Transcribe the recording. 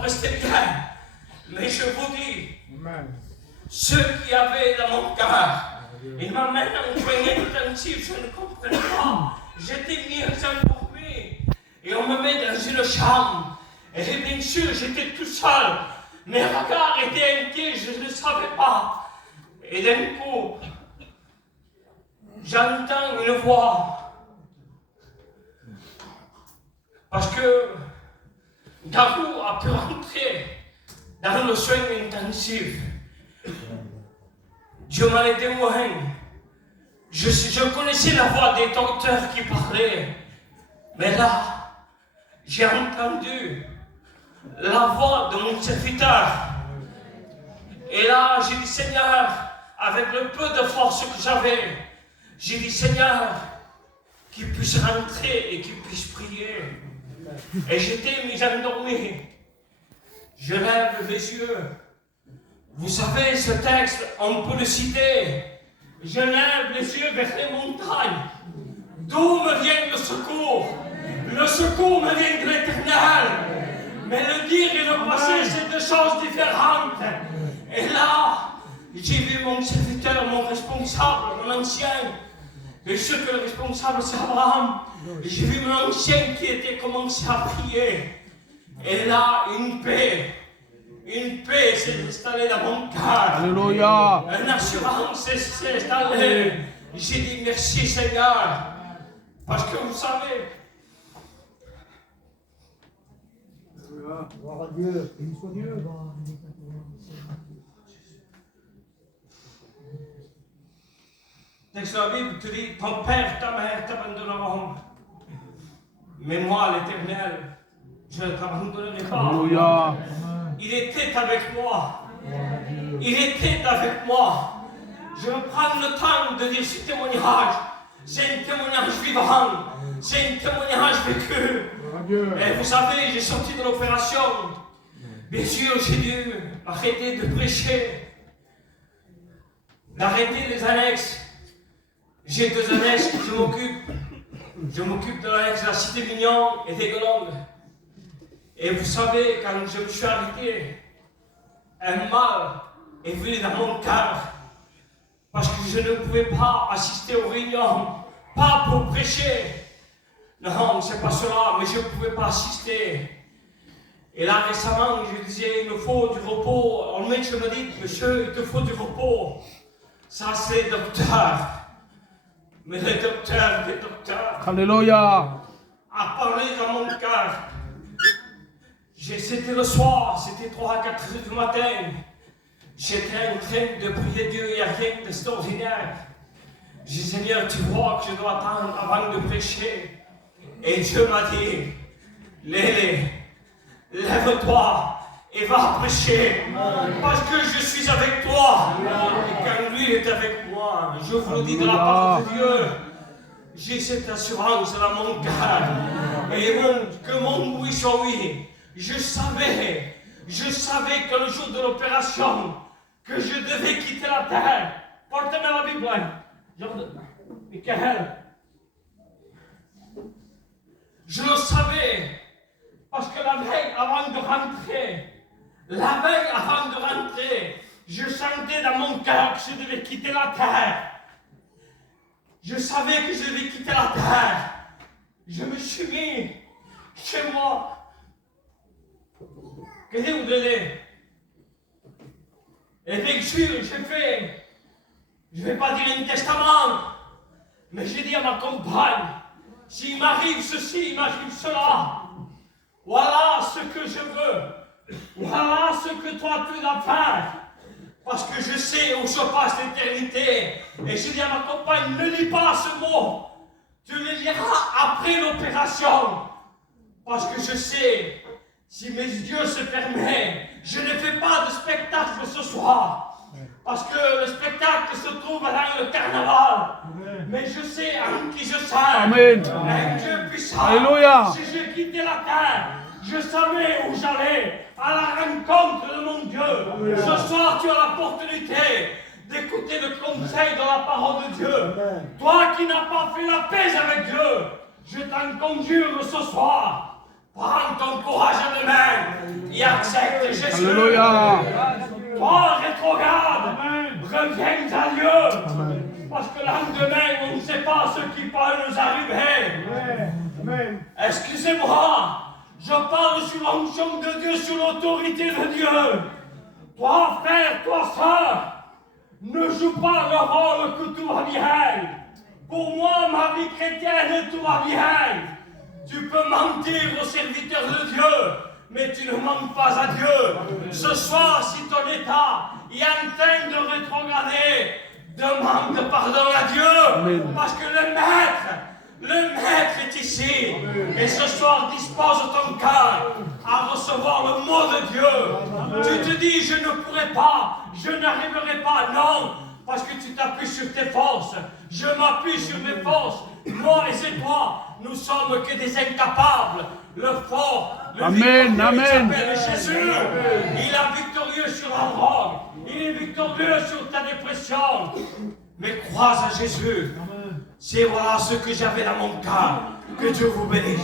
Restez bien. Mais je vous dis, ceux qui avaient dans mon cœur, ils m'amènent à un journée intensif, je ne comprenais pas. J'étais mieux endormi. Et on me met dans une chambre. Et bien sûr, j'étais tout seul. Mes regards étaient inquiets, je ne savais pas. Et d'un coup, j'entends une voix. Parce que Garou a pu rentrer dans le soin intensif. Dieu m'a aidé moi. Je connaissais la voix des docteurs qui parlaient. Mais là, j'ai entendu la voix de mon serviteur. Et là, j'ai dit, Seigneur, avec le peu de force que j'avais, j'ai dit, Seigneur, qu'il puisse rentrer et qu'il puisse prier. Et j'étais mis endormi. Je lève les yeux. Vous savez, ce texte, on peut le citer. Je lève les yeux vers les montagnes. D'où me vient le secours? Le secours me vient de l'Éternel. Mais le dire et le passer, c'est deux choses différentes. Et là, j'ai vu mon serviteur, mon responsable, mon ancien. Bien sûr que le responsable, c'est Abraham. J'ai vu mon ancien qui était commencé à prier. Et là, une paix s'est installée dans mon cœur. Alléluia. Une assurance s'est installée. J'ai dit merci Seigneur. Parce que vous savez, Gloire à Dieu, béni soit Dieu. texte de la Bible te dit, ton père, ta mère t'abandonneront. Mais moi, l'Éternel, je ne t'abandonnerai pas. Alléluia. Il était avec moi. Il était avec moi. Je vais prendre le temps de dire ce témoignage. C'est un témoignage vivant. C'est un témoignage vécu. Et vous savez, j'ai sorti de l'opération. Bien sûr, j'ai dû arrêter de prêcher. D'arrêter les annexes. J'ai 2 annexes que je m'occupe. Je m'occupe de l'annexe de la Cité Mignon et des Golongues. Et vous savez, quand je me suis arrêté, un mal est venu dans mon cœur. Parce que je ne pouvais pas assister aux réunions, pas pour prêcher. Non, c'est pas cela, mais je ne pouvais pas assister. Et là, récemment, je disais, il me faut du repos. Le médecin me dit, monsieur, il te faut du repos. Ça, c'est les docteurs. Mais les docteurs, Alléluia. a parlé dans mon cœur. C'était le soir, c'était 3 à 4 heures du matin. J'étais en train de prier Dieu, il n'y a rien d'extraordinaire. J'ai dit, Seigneur, tu vois que je dois attendre avant de prêcher. Et Dieu m'a dit, Lélé, lève-toi et va prêcher. Parce que je suis avec toi. Et quand lui est avec moi, je vous le dis de la part de Dieu, j'ai cette assurance dans mon cœur. Et que mon oui soit oui. Je savais que le jour de l'opération, que je devais quitter la terre. Portez-moi la Bible. Michael. Je le savais. Parce que la veille avant de rentrer, je sentais dans mon cœur que je devais quitter la terre. Je savais que je devais quitter la terre. Je me suis mis chez moi. Qu'est-ce que vous donnez? Et bien sûr, je ne vais pas dire un testament, mais j'ai dit à ma compagne, s'il m'arrive ceci, il m'arrive cela, voilà ce que je veux, voilà ce que toi tu dois faire, parce que je sais où se passe l'éternité. Et j'ai dit à ma compagne, ne lis pas ce mot, tu le liras après l'opération, parce que je sais, si mes yeux se permettent, je ne fais pas de spectacle ce soir. Parce que le spectacle se trouve dans le carnaval. Mais je sais en qui je sers. Amen. Un Dieu puissant. Alléluia. Si j'ai quitté la terre, je savais où j'allais. À la rencontre de mon Dieu. Ce soir, tu as l'opportunité d'écouter le conseil de la parole de Dieu. Toi qui n'as pas fait la paix avec Dieu, je t'en conjure ce soir. Prends ton courage à deux mains et accepte Jésus. Alléluia. Toi, rétrograde, reviens à Dieu. Parce que lendemain, on ne sait pas ce qui peut nous arriver. Excusez-moi, je parle sur l'onction de Dieu, sur l'autorité de Dieu. Toi, frère, toi, sœur, ne joue pas le rôle que tout va bien. Pour moi, ma vie chrétienne, tout va bien. Tu peux mentir aux serviteurs de Dieu, mais tu ne mens pas à Dieu. Ce soir, si ton état est en train de rétrograder, demande pardon à Dieu. Parce que le Maître est ici. Et ce soir, dispose ton cœur à recevoir le mot de Dieu. Tu te dis, je ne pourrai pas, je n'arriverai pas. Non, parce que tu t'appuies sur tes forces. Je m'appuie sur mes forces. Moi et toi, nous sommes que des incapables. Le fort, le Amen, victorieux, amen. il s'appelle Jésus. Il est victorieux sur la drogue. Il est victorieux sur ta dépression. Mais crois à Jésus. C'est voilà ce que j'avais dans mon cœur. Que Dieu vous bénisse.